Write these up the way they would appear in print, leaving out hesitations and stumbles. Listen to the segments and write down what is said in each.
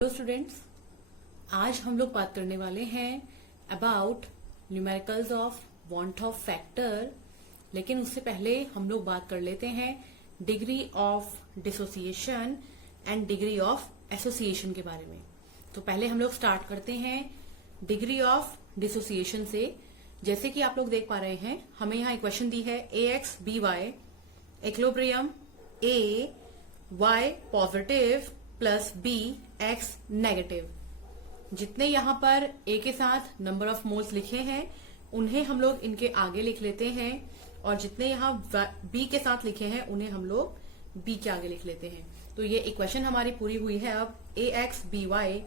Hello students, आज हम लोग बात करने वाले हैं about numericals of want Hoff factor. लेकिन उससे पहले हम लोग बात कर लेते हैं degree of dissociation and degree of association के बारे में। तो पहले हम लोग स्टार्ट करते हैं डिग्री ऑफ डिसोसिएशन से। जैसे कि आप लोग देख पा रहे हैं, हमें यहाँ इक्वेशन दी है A X B Y equilibrium A Y positive plus B X negative. जितने यहाँ पर ए के साथ नंबर ऑफ मोल्स लिखे हैं उन्हें हम लोग इनके आगे लिख लेते हैं, और जितने यहाँ बी के साथ लिखे हैं उन्हें हम लोग बी के आगे लिख लेते हैं। तो ये इक्वेशन हमारी पूरी हुई है। अब A X B Y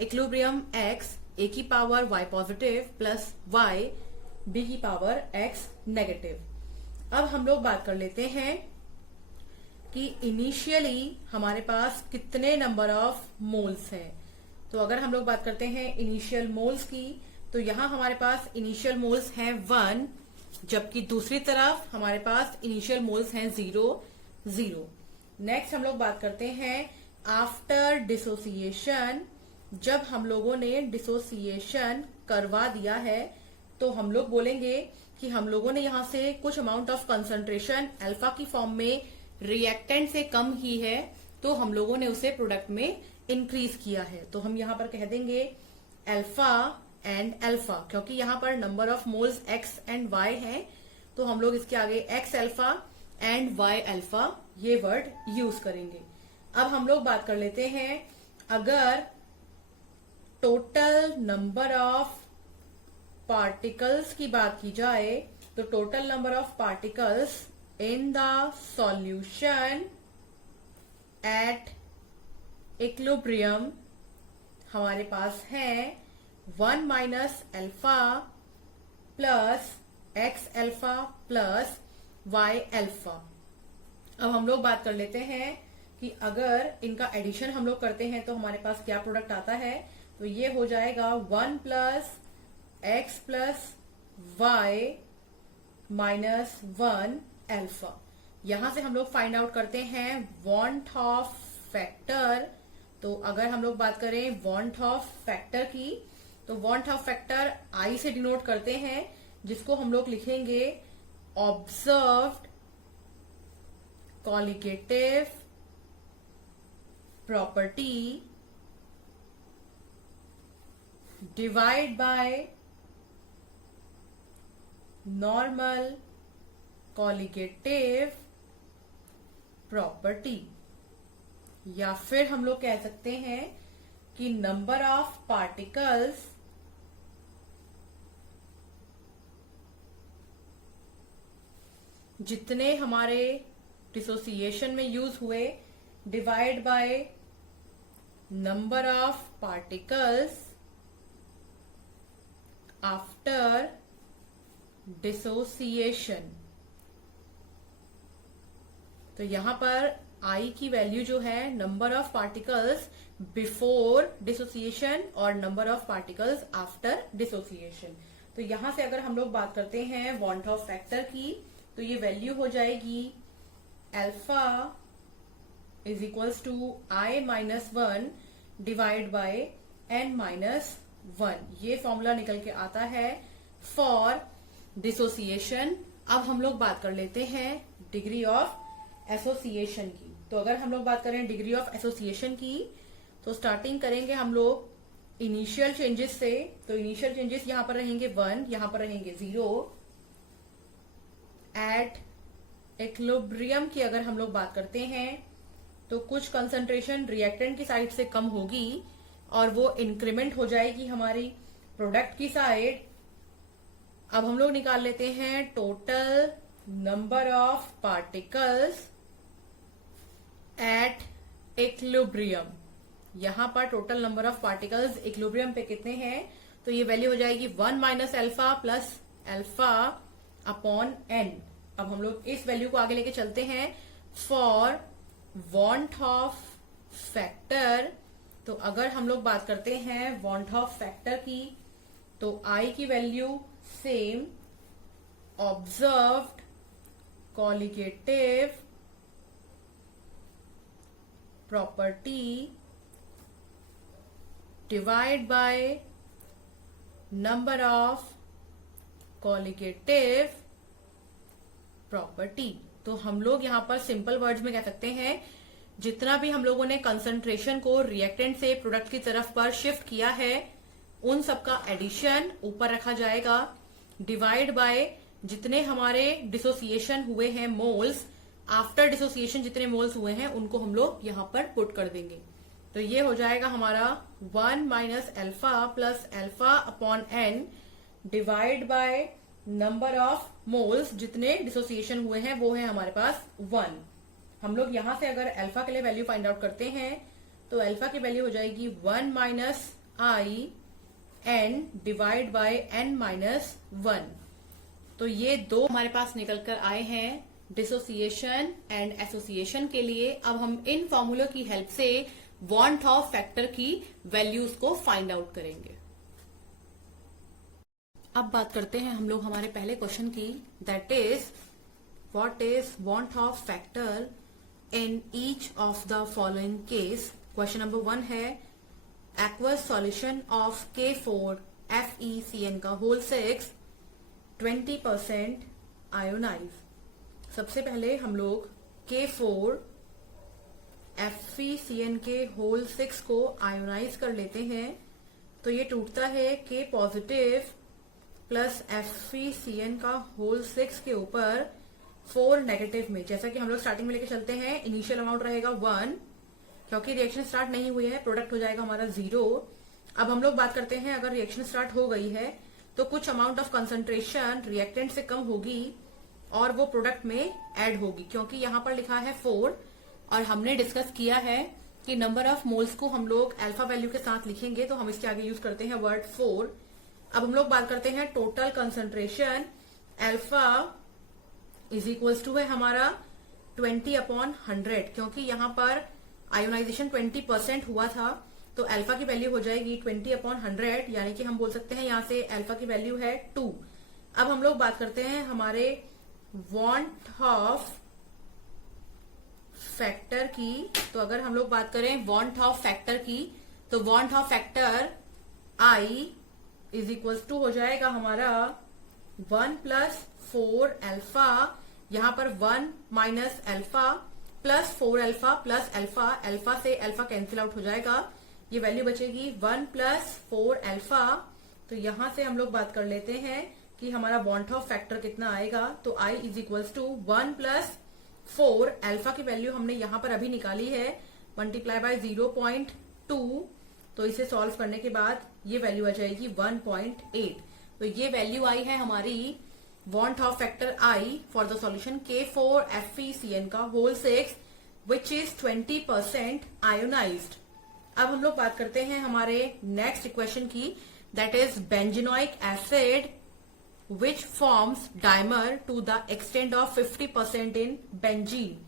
equilibrium X A की power Y positive plus Y B की पावर एक्स नेगेटिव। अब हम लोग बात कर लेते हैं कि इनिशियली हमारे पास कितने नंबर ऑफ मोल्स हैं। तो अगर हम लोग बात करते हैं इनिशियल मोल्स की, तो यहाँ हमारे पास इनिशियल मोल्स हैं 1, जबकि दूसरी तरफ हमारे पास इनिशियल मोल्स हैं 0। नेक्स्ट हम लोग बात करते हैं आफ्टर डिसोसिएशन। जब हम लोगों ने डिसोसिएशन करवा दिया है तो हम लोग बोलेंगे कि हम लोगों ने यहाँ से कुछ अमाउंट ऑफ कंसंट्रेशन अल्फा की फॉर्म में रिएक्टेंट से कम ही है, तो हम लोगों ने उसे प्रोडक्ट में इंक्रीज किया है। तो हम यहाँ पर कह देंगे अल्फा एंड अल्फा, क्योंकि यहाँ पर number of moles X and Y है, तो हम लोग इसके आगे X alpha and Y alpha ये वर्ड यूज करेंगे। अब हम लोग बात कर लेते हैं, अगर टोटल नंबर ऑफ पार्टिकल्स की बात की जाए तो total number of particles in the solution at equilibrium हमारे पास है 1 minus alpha plus X alpha plus Y alpha. अब हम लोग बात कर लेते हैं कि अगर इनका एडिशन हम लोग करते हैं तो हमारे पास क्या प्रोडक्ट आता है। तो ये हो जाएगा 1 plus X plus Y minus 1 alpha. यहां से हम लोग फाइंड आउट करते हैं वांट ऑफ फैक्टर। तो अगर हम लोग बात करें वांट ऑफ फैक्टर की, तो वांट ऑफ फैक्टर आई से डिनोट करते हैं, जिसको हम लोग लिखेंगे observed colligative property divide by normal colligative property. या फिर हम लोग कह सकते हैं कि नंबर ऑफ पार्टिकल्स जितने हमारे डिसोसिएशन में यूज हुए divide by number of particles after dissociation. तो यहां पर आई की वैल्यू जो है number of particles before dissociation और number of particles after dissociation. तो यहां से अगर हम लोग बात करते हैं वांट ऑफ फैक्टर की, तो ये वैल्यू हो जाएगी alpha is equals to I minus 1 divide by N minus 1। ये फॉर्मूला निकल के आता है फॉर डिसोसिएशन। अब हम लोग बात कर लेते हैं डिग्री ऑफ एसोसिएशन की। तो अगर हम लोग बात करें डिग्री ऑफ एसोसिएशन की, तो स्टार्टिंग करेंगे हम लोग इनिशियल चेंजेस से। तो इनिशियल चेंजेस यहां पर रहेंगे 1, यहां पर रहेंगे 0। एट इक्विलिब्रियम की अगर हम लोग बात करते हैं तो कुछ कंसंट्रेशन रिएक्टेंट की साइड से कम होगी और वो इंक्रीमेंट हो जाएगी हमारी प्रोडक्ट की साइड। अब हम लोग निकाल लेते हैं total number of particles at equilibrium. यहां पर total number of particles equilibrium पे कितने हैं, तो ये वैल्यू हो जाएगी 1 minus alpha plus alpha upon n. अब हम लोग इस वैल्यू को आगे लेके चलते हैं फॉर वांट ऑफ फैक्टर। तो अगर हम लोग बात करते हैं वांट ऑफ फैक्टर की, तो आई की value same observed colligative property divide by number of colligative property. तो हम लोग यहाँ पर सिंपल वर्ड्स में कह सकते हैं जितना भी हम लोगों ने कंसंट्रेशन को रिएक्टेंट से प्रोडक्ट की तरफ पर शिफ्ट किया है उन सबका एडिशन ऊपर रखा जाएगा, डिवाइड बाय जितने हमारे डिसोसिएशन हुए हैं मोल्स, आफ्टर डिसोसिएशन जितने मोल्स हुए हैं उनको हम लोग यहाँ पर पुट कर देंगे। तो ये हो जाएगा हमारा 1 minus alpha plus alpha upon n divide by number of moles, जितने डिसोसिएशन हुए हैं वो है हमारे पास 1। हम लोग यहां से अगर अल्फा के लिए वैल्यू फाइंड आउट करते हैं तो अल्फा की वैल्यू हो जाएगी 1 minus I n divide by N minus 1। तो ये दो हमारे पास निकल कर आए हैं डिसोसिएशन एंड एसोसिएशन के लिए। अब हम इन फॉर्मूलों की हेल्प से वॉन्ट ऑफ फैक्टर की वैल्यूज को फाइंड आउट करेंगे। अब बात करते हैं हम लोग हमारे पहले क्वेश्चन की, that is what is want Hoff factor in each of the following case. Question number 1 है aqueous solution of K4 FeCN का होल 6 20% आयोनाइज। सबसे पहले हम लोग K4 FeCN के होल 6 को आयोनाइज कर लेते हैं। तो ये टूटता है K पॉजिटिव प्लस FeCN का होल 6 के ऊपर 4 नेगेटिव में। जैसा कि हम लोग स्टार्टिंग में लेके चलते हैं, इनिशियल अमाउंट रहेगा 1, क्योंकि रिएक्शन स्टार्ट नहीं हुई है, प्रोडक्ट हो जाएगा हमारा 0। अब हम लोग बात करते हैं अगर रिएक्शन स्टार्ट हो गई है तो कुछ अमाउंट ऑफ कंसंट्रेशन रिएक्टेंट से कम होगी और वो प्रोडक्ट में ऐड होगी, क्योंकि यहाँ पर लिखा है 4 और हमने डिस्कस किया है कि नंबर ऑफ मोल्स को हम लोग अल्फा वैल्यू के साथ लिखेंगे, तो हम इसके आगे यूज करते हैं वर्ड 4। अब हम लोग बात करते हैं total concentration. Alpha is equals to है हमारा 20/100, क्योंकि यहाँ पर आयोनाइजेशन 20% हुआ था तो अल्फा की वैल्यू हो जाएगी 20/100, यानी कि हम बोल सकते हैं यहाँ से अल्फा की वैल्यू है 2। अब हम लोग बात करते हैं हमारे वॉन्ट ऑफ फैक्टर की। तो अगर हम लोग बात करें वॉन्ट ऑफ फैक्टर की तो van't Hoff factor I is equals to हो जाएगा हमारा 1 प्लस 4 अल्फा, यहाँ पर 1 minus alpha plus 4 alpha plus alpha, alpha से अल्फा कैंसिल आउट हो जाएगा, ये वैल्यू बचेगी 1 प्लस 4 अल्फा। तो यहां से हम लोग बात कर लेते हैं कि हमारा वॉन्ट ऑफ फैक्टर कितना आएगा। तो I is equals to 1 plus 4 alpha की वैल्यू हमने यहां पर अभी निकाली है, मल्टीप्लाई बाय 0.2। तो इसे सॉल्व करने के बाद ये वैल्यू आ जाएगी 1.8। तो ये वैल्यू आई है हमारी Van't Hoff factor I for the solution K4 FeCN का होल 6 विच इज 20% आयोनाइज्ड। अब हम लोग बात करते हैं हमारे नेक्स्ट इक्वेशन की, that is benzoic acid which forms dimer to the extent of 50% in benzene.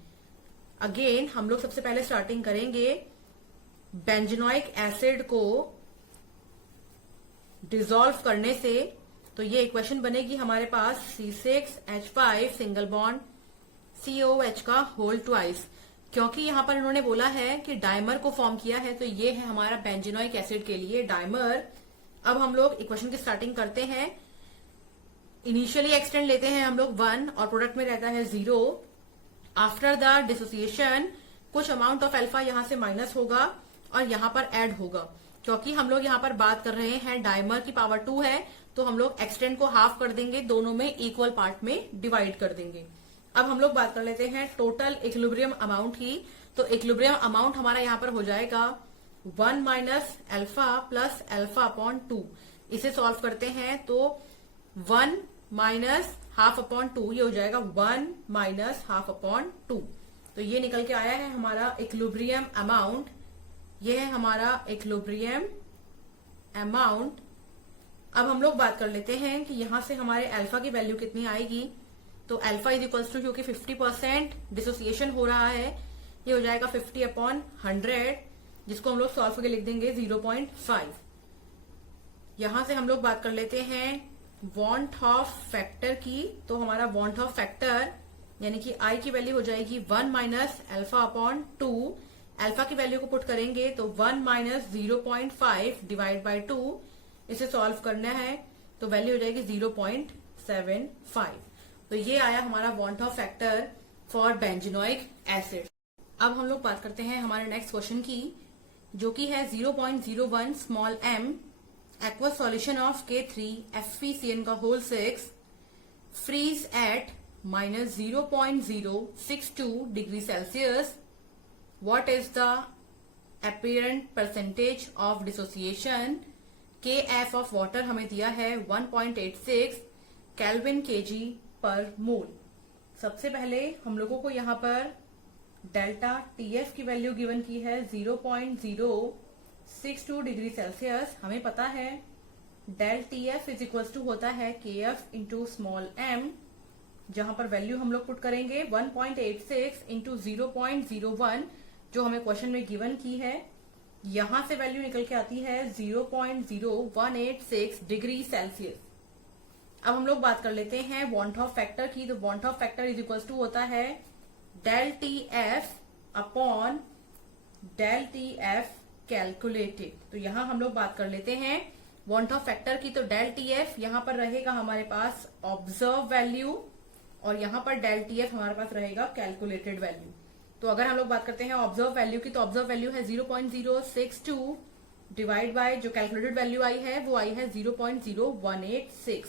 Again हम लोग सबसे पहले स्टार्टिंग करेंगे बेंजीनोइक एसिड को डिसॉल्व करने से। तो ये इक्वेशन बनेगी हमारे पास C6H5 सिंगल बॉन्ड COH का होल ट्वाइस। क्योंकि यहाँ पर इन्होंने बोला है कि डाइमर को फॉर्म किया है तो ये है हमारा बेंजीनोइक एसिड के लिए डाइमर। अब हम लोग इक्वेशन की स्टार्टिंग करते हैं। इनिशियली एक्सटेंड लेते हैं हम लोग 1 और प्रोडक्ट में रहता है 0। आफ्टर द डिसोसिएशन कुछ अमाउंट ऑफ अल्फा यहाँ से माइनस होगा और यहाँ पर ऐड होगा। क्योंकि हम लोग यहाँ पर बात कर रहे हैं डाइमर की पावर 2 है तो हम लोग एक्सटेंड को हाफ कर देंगे, दोनों में इक्वल पार्ट में डिवाइड कर देंगे। अब हम लोग बात कर लेते हैं टोटल इक्विलिब्रियम अमाउंट की। तो इक्विलिब्रियम अमाउंट हमारा यहाँ पर हो जाएगा 1 minus alpha plus alpha upon 2। इसे सॉल्व करते हैं तो 1 माइनस हाफ अपॉन 2, ये हो जाएगा 1 माइनस हाफ अपॉन 2। तो ये निकल के आया है हमारा इक्विलिब्रियम अमाउंट। ये है हमारा इक्विलिब्रियम अमाउंट। अब हम लोग बात कर लेते हैं कि यहां से हमारे अल्फा की वैल्यू कितनी आएगी। तो अल्फा इज इक्वल्स टू, क्योंकि 50% डिसोसिएशन हो रहा है, ये हो जाएगा 50/100, जिसको हम लोग सॉल्व करके लिख देंगे 0.5। यहां से हम लोग बात कर लेते हैं वॉन्ट ऑफ फैक्टर की। तो हमारा वॉन्ट ऑफ फैक्टर यानी कि आई की वैल्यू हो जाएगी 1 माइनस अल्फा अपॉन 2। अल्फा की वैल्यू को पुट करेंगे तो 1 माइनस 0.5 डिवाइड बाय 2, इसे सॉल्व करना है तो वैल्यू हो जाएगी 0.75। तो ये आया हमारा Van't Hoff factor for benzoic acid. अब हम लोग बात करते हैं हमारे नेक्स्ट क्वेश्चन की, जो कि है 0.01 small m aqua solution of K3FeCN का whole 6 freeze at minus 0.062 degree Celsius. What is the apparent percentage of dissociation? Kf of water हमें दिया है 1.86 केल्विन केजी पर मोल। सबसे पहले हम लोगों को यहाँ पर डेल्टा TF की वैल्यू गिवन की है 0.062 डिग्री सेल्सियस। हमें पता है del TF is equal to होता है KF इंटू स्मॉल m, जहां पर वैल्यू हम लोग पुट करेंगे 1.86 इंटू 0.01 जो हमें क्वेश्चन में गिवन की है। यहां से वैल्यू निकल के आती है 0.0186 डिग्री सेल्सियस। अब हम लोग बात कर लेते हैं वांट ऑफ फैक्टर की। तो van't Hoff factor is equal to होता है del TF upon del TF calculated. तो यहां हम लोग बात कर लेते हैं वांट ऑफ फैक्टर की। तो डेल TF यहां पर रहेगा हमारे पास ऑब्जर्व वैल्यू और यहां पर डेल TF हमारे पास रहेगा कैलकुलेटेड वैल्यू। तो अगर हम लोग बात करते हैं ऑब्जर्व वैल्यू की, तो ऑब्जर्व वैल्यू है 0.062 डिवाइड बाय जो कैलकुलेटेड वैल्यू आई है वो आई है 0.0186।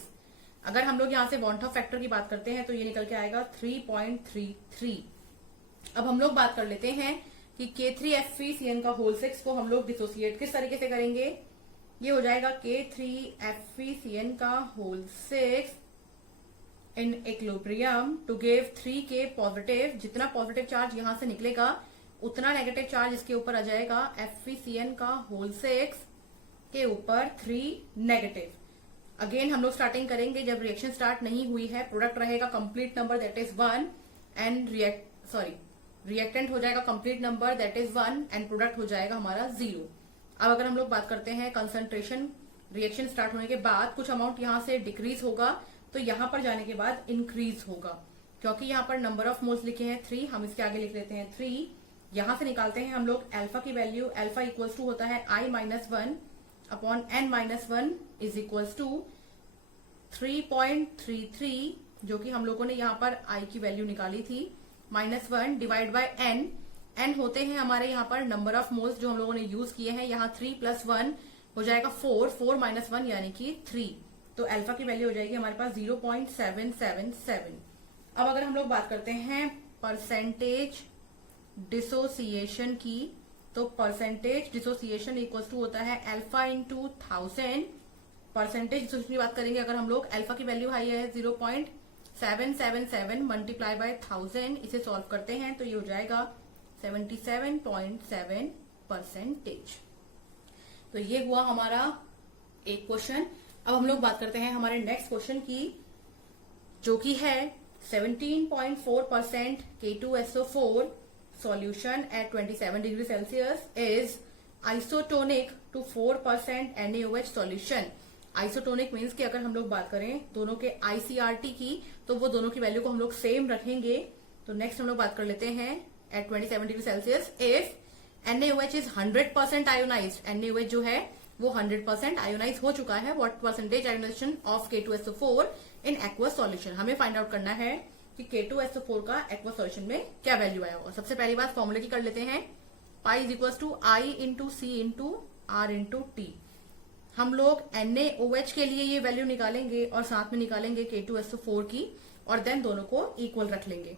अगर हम लोग यहां से वांट ऑफ फैक्टर की बात करते हैं तो ये निकल के आएगा 3.33। अब हम लोग बात कर लेते हैं कि K3FeCN का होल 6 को हम लोग डिसोसिएट किस तरीके से करेंगे। ये हो जाएगा K3FeCN का whole 6 in equilibrium to give 3K positive. जितना पॉजिटिव चार्ज यहां से निकलेगा उतना नेगेटिव चार्ज इसके ऊपर आ जाएगा FeCN का होल 6 के ऊपर 3 नेगेटिव। अगेन हम लोग स्टार्टिंग करेंगे जब रिएक्शन स्टार्ट नहीं हुई है। प्रोडक्ट रहेगा complete number that is 1 and reactant हो जाएगा complete number that is 1 and product हो जाएगा हमारा 0। अब अगर हम लोग बात करते हैं कंसंट्रेशन, रिएक्शन स्टार्ट होने के बाद कुछ अमाउंट यहां से डिक्रीज होगा तो यहां पर जाने के बाद इंक्रीज होगा, क्योंकि यहां पर नंबर ऑफ मोल्स लिखे हैं 3, हम इसके आगे लिख लेते हैं 3। यहां से निकालते हैं हम लोग अल्फा की वैल्यू। अल्फा इक्वल्स टू होता है I-1 upon n-1 is equals to 3.33, जो कि हम लोगों ने यहाँ पर I की वैल्यू निकाली थी, -1 डिवाइड बाय n। n होते हैं हमारे यहाँ पर नंबर ऑफ मोल्स जो हम लोगों ने यूज किए हैं। यहाँ 3 + 1 हो जाएगा 4, 4 - 1 यानी कि 3। तो अल्फा की वैल्यू हो जाएगी हमारे पास 0.777। अब अगर हम लोग बात करते हैं परसेंटेज डिसोसिएशन की, तो परसेंटेज डिसोसिएशन इक्वल टू होता है अल्फा इंटू 1000। परसेंटेज डिसोसिएशन की बात करेंगे अगर हम लोग, अल्फा की वैल्यू आई है 0.777 मल्टीप्लाई बाय 1000, इसे सॉल्व करते हैं तो ये हो जाएगा 77.7%। तो ये हुआ हमारा एक क्वेश्चन। अब हम लोग बात करते हैं हमारे नेक्स्ट क्वेश्चन की, जो कि है 17.4% K2SO4 solution at 27 degree Celsius is isotonic to 4% NaOH solution। Isotonic means कि अगर हम लोग बात करें दोनों के ICRT की, तो वो दोनों की वैल्यू को हम लोग सेम रखेंगे। तो नेक्स्ट हम लोग बात कर लेते हैं at 27 degree Celsius if NaOH is 100% ionized. NaOH जो है वो 100% आयोनाइज हो चुका है। What percentage ionization of K2SO4 in aqua solution. हमें फाइंड आउट करना है कि K2SO4 का एक्वा सॉल्यूशन में क्या वैल्यू आया होगा। सबसे पहली बात फॉर्मूले की कर लेते हैं। Pi is equal to I into C into R into T। हम लोग NaOH के लिए ये वैल्यू निकालेंगे और साथ में निकालेंगे K2SO4 की, और देन दोनों को इक्वल रख लेंगे।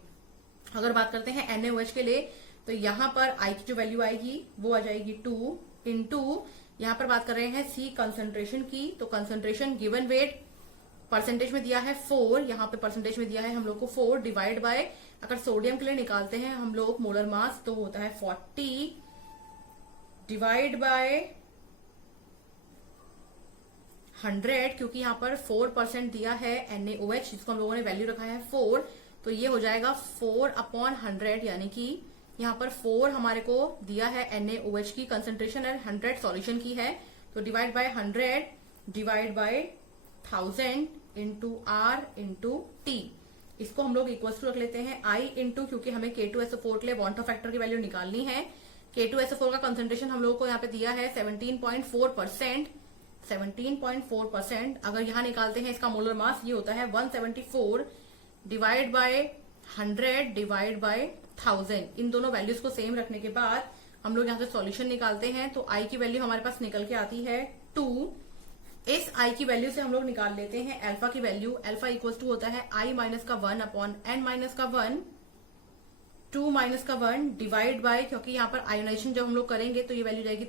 अगर बात करते हैं NaOH के लिए, तो यहाँ पर I की जो वैल्यू आएगी वो आ जाएगी 2 इंटू, यहाँ पर बात कर रहे हैं C कंसंट्रेशन की, तो कंसंट्रेशन गिवन वेट परसेंटेज में दिया है 4, यहाँ पे परसेंटेज में दिया है हम लोग को 4 डिवाइड बाय, अगर सोडियम के लिए निकालते हैं हम लोग मोलर मास तो होता है 40 डिवाइड बाय 100, क्योंकि यहाँ पर 4% दिया है NaOH जिसको हम लोगों ने वैल्यू रखा है 4, तो ये हो जाएगा 4/100, यानी कि यहाँ पर 4 हमारे को दिया है NaOH की कंसंट्रेशन और 100 सॉल्यूशन की है, तो divide by 100 divide by 1000 into R into T। इसको हम लोग इक्वल टू रख लेते हैं I इंटू, क्योंकि हमें K2SO4 के लिए वांट ऑफ फैक्टर की वैल्यू निकालनी है, K2SO4 का कंसंट्रेशन हम लोगों को यहाँ पे दिया है 17.4%। 17.4%। अगर यहाँ निकालते हैं इसका मोलर मास, ये होता है 174 डिवाइड बाय 100 डिवाइड बाय 1000। इन दोनों वैल्यूज को सेम रखने के बाद हम लोग यहाँ से सॉल्यूशन निकालते हैं, तो आई की वैल्यू हमारे पास निकल के आती है 2। इस आई की वैल्यू से हम लोग निकाल लेते हैं अल्फा की वैल्यू। अल्फा इक्वल टू होता है आई माइनस का 1 अपॉन एन माइनस का 1, 2 माइनस का 1 डिवाइड बाय, क्योंकि यहाँ पर आयोनाइजेशन जब हम लोग करेंगे तो ये वैल्यू जाएगी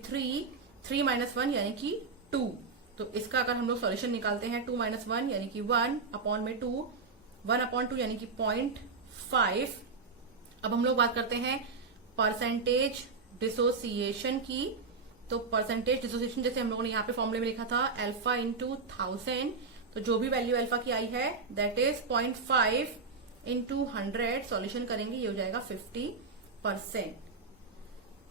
3 माइनस 1 यानी कि 2। तो इसका अगर हम लोग सॉल्यूशन निकालते हैं 2 माइनस 1 यानी कि 1 अपॉन में 2, 1 अपॉन 2 यानी कि 0.5। अब हम लोग बात करते हैं परसेंटेज डिसोसिएशन की। तो परसेंटेज डिसोसिएशन जैसे हम लोगों ने यहाँ पे फॉर्मूले में लिखा था अल्फा इंटू 1000, तो जो भी वैल्यू अल्फा की आई है दैट इज 0.5 इंटू 100। सॉल्यूशन करेंगे ये हो जाएगा 50%।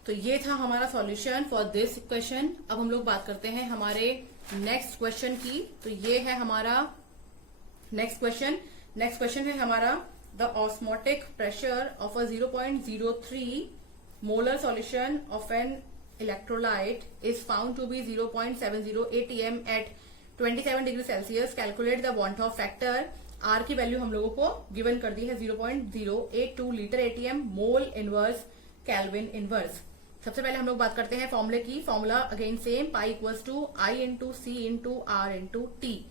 तो ये था हमारा सॉल्यूशन फॉर दिस क्वेश्चन। अब हम लोग बात करते हैं हमारे नेक्स्ट क्वेश्चन की। तो ये है हमारा नेक्स्ट क्वेश्चन। नेक्स्ट क्वेश्चन है हमारा the osmotic pressure of a 0.03 molar solution of an electrolyte is found to be 0.70 atm at 27 degree Celsius. Calculate the van't Hoff factor. R की वैल्यू हम लोगों को गिवन कर दी है 0.082 litre ATM mole inverse kelvin inverse. सबसे पहले हम लोग बात करते हैं फॉर्मूले की। Formula again same, pi equals to I into C into R into T.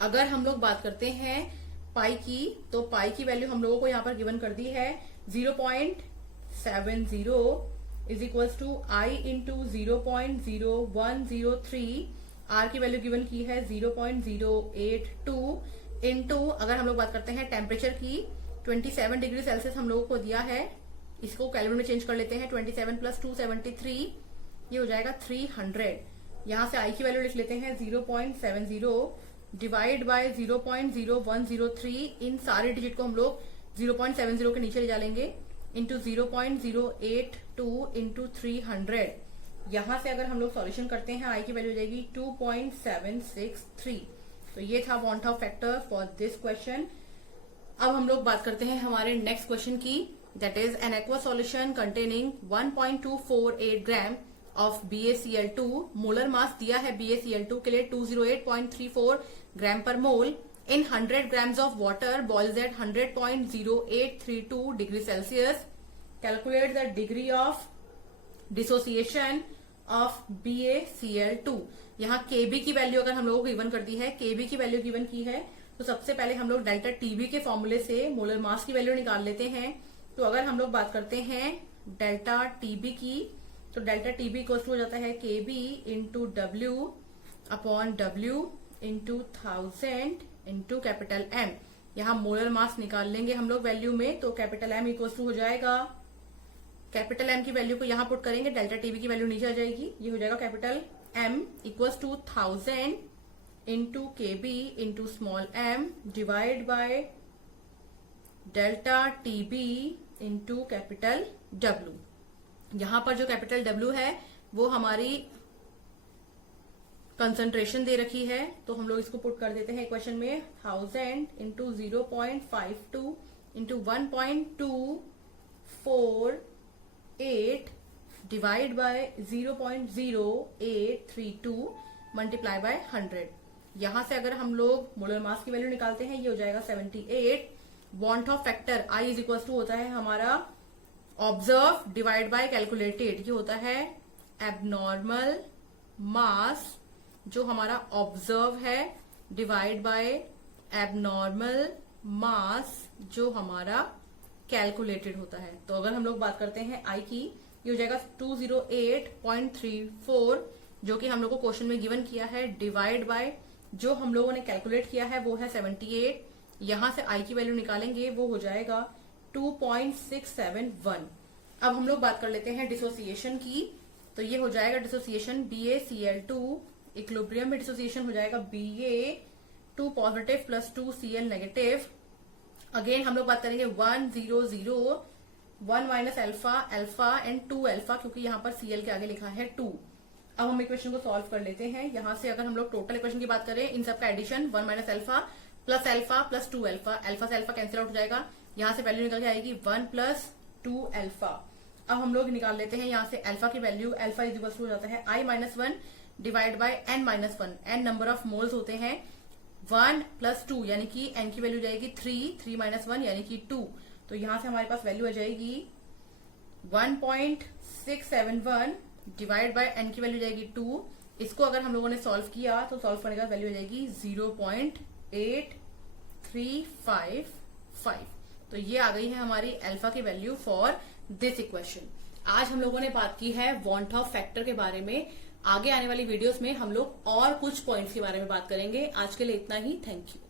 अगर हम लोग बात करते हैं पाई की, तो पाई की वैल्यू हम लोगों को यहाँ पर गिवन कर दी है 0.70 is equals to I into 0.0103। R की वैल्यू गिवन की है 0.082 इंटू, अगर हम लोग बात करते हैं टेम्परेचर की, 27 डिग्री सेल्सियस हम लोगों को दिया है। इसको केल्विन में चेंज कर लेते हैं, 27 प्लस 273 ये हो जाएगा 300। यहां से आई की वैल्यू लिख लेते हैं 0.70 डिवाइड बाय 0.0103। इन सारे डिजिट को हम लोग 0.70 के नीचे ले डालेंगे इंटू 0.082 इंटू 300। यहां से अगर हम लोग सॉल्यूशन करते हैं आई की वैल्यू हो जाएगी 2.763। तो ये था want Hoff factor for this question. अब हम लोग बात करते हैं हमारे नेक्स्ट क्वेश्चन की, that is an aqua solution containing 1.248 gram of BaCl2। Molar mass दिया है BaCl2 के लिए 208.34 ग्राम पर मोल इन 100 grams of water boils at 100.0832 degree Celsius. Calculate the degree of dissociation of BaCl2। यहाँ Kb की वैल्यू अगर हम लोगों को गिवन कर दी है, Kb की वैल्यू गिवन की है, तो सबसे पहले हम लोग डेल्टा Tb के फॉर्मूले से मोलर मास की वैल्यू निकाल लेते हैं। तो अगर हम लोग बात करते हैं डेल्टा Tb की, तो डेल्टा Tb इक्वल हो जाता है Kb into W upon W into 1000 into capital M। यहाँ मोलर मास निकाल लेंगे हम लोग वैल्यू में, तो कैपिटल M इक्वल टू हो जाएगा, कैपिटल M की वैल्यू को यहाँ पुट करेंगे, डेल्टा टीबी की वैल्यू नीचे आ जाएगी, ये हो जाएगा capital M equal to 1000 into KB into small m divide by delta TB into capital W। यहाँ पर जो कैपिटल W है वो हमारी कंसंट्रेशन दे रखी है, तो हम लोग इसको पुट कर देते हैं इक्वेशन में 1000 into 0.52 into 1.248 divide by 0.0832 multiply by 100। यहां से अगर हम लोग मोलर मास की वैल्यू निकालते हैं, ये हो जाएगा 78। Van't Hoff factor I is equal to होता है हमारा ऑब्जर्व डिवाइड बाय कैलकुलेटेड, ये होता है एबनॉर्मल मास जो हमारा ऑब्जर्व है डिवाइड बाय एबनॉर्मल मास जो हमारा कैलकुलेटेड होता है। तो अगर हम लोग बात करते हैं आई की, ये हो जाएगा 208.34 जो कि हम लोग को क्वेश्चन में गिवन किया है, डिवाइड बाय जो हम लोगों ने कैलकुलेट किया है वो है 78। यहां से आई की वैल्यू निकालेंगे वो हो जाएगा 2.671। अब हम लोग बात कर लेते हैं डिसोसिएशन की, तो ये हो जाएगा डिसोसिएशन BaCl2 इक्विलिब्रियम में डिसोसिएशन हो जाएगा Ba2 positive plus 2Cl negative. Again हम लोग बात करेंगे 1 0 0 1 minus alpha alpha and 2 alpha, क्योंकि यहाँ पर Cl के आगे लिखा है 2। अब हम इक्वेशन को सॉल्व कर लेते हैं। यहाँ से अगर हम लोग टोटल इक्वेशन की बात करें, इन सबका addition 1 minus alpha plus 2 alpha, alpha से अल्फा कैंसिल आउट हो जाएगा, यहाँ से वैल्यू निकल के आएगी 1 प्लस टू अल्फा। अब हम लोग निकाल लेते हैं यहाँ से अल्फा की value. Alpha is equal to हो जाता है I-1 divide by n-1। n number of moles होते हैं, 1 + 2 यानी कि n की वैल्यू जाएगी 3, 3 - 1 यानी कि 2। तो यहां से हमारे पास वैल्यू आ जाएगी 1.671 डिवाइड बाय n की वैल्यू जाएगी 2। इसको अगर हम लोगों ने सॉल्व किया तो सॉल्व करने का वैल्यू आ जाएगी 0.8355। तो ये आ गई है हमारी अल्फा की वैल्यू फॉर दिस इक्वेशन। आज हम लोगों ने बात की है वांट ऑफ फैक्टर के बारे में। आगे आने वाली वीडियोस में हम लोग और कुछ पॉइंट्स के बारे में बात करेंगे। आज के लिए इतना ही। Thank you.